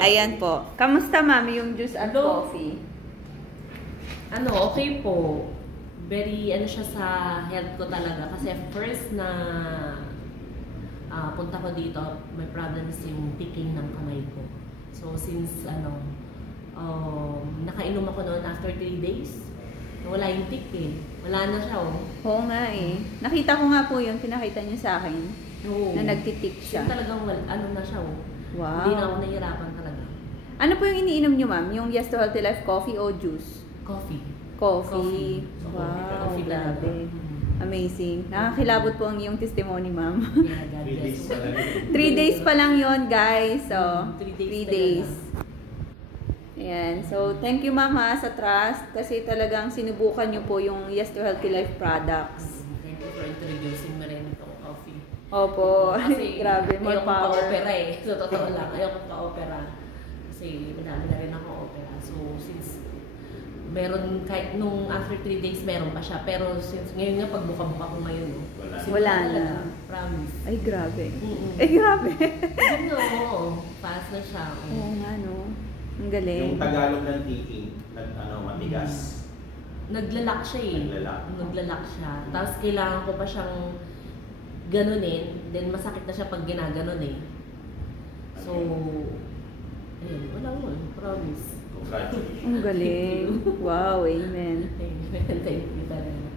Ayan po. Kamusta ma'am yung juice at Hello. coffee? Okay po. Very, siya sa health ko talaga. Kasi first na punta ko dito, may problems yung picking ng kamay ko. So, since, nakainom ako noon after 3 days, wala yung tick eh. Wala na siya Oo nga eh. Nakita ko nga po yun, pinakita niyo sa akin. Oo. Na nagtitik siya. So, talagang, na siya Wow. Hindi na ako nahihirapan talaga. Ano po yung iniinom niyo ma'am? Yung Yes to Healthy Life coffee o juice? Coffee. Coffee. Coffee. Wow, Coffee talaga. grabe. Amazing. Nakakilabot po ang iyong testimony, ma'am. Yeah, God bless. 3 days pa lang yon guys. So, 3 3 days. days. Ayan. So, thank you ma'am ha, sa trust. Kasi talagang sinubukan niyo po yung Yes to Healthy Life products. Thank you for introducing me rin itong coffee. Opo. Kasi Grabe, more ayoko power. pa-opera eh. So, totoo lang. Ayoko pa-opera. Kasi madami na rin ako opera. So, since meron, kahit nung after 3 days, meron pa siya. Pero since ngayon nga, pagbuka-buka ko ngayon, Wala na. Promise. Ay, grabe. Ay, grabe. Hindi fast na siya. Oo nga, no. Ang galing. Yung Tagalog ng tiking, matigas. Naglalak siya eh. Naglalak siya. Tapos kailangan ko pa siyang ganunin. Then masakit na siya pag ginaganon eh. So, ayun, wala mo. Promise. Congratulations. Ang galing. Wow, amen. Thank you talaga.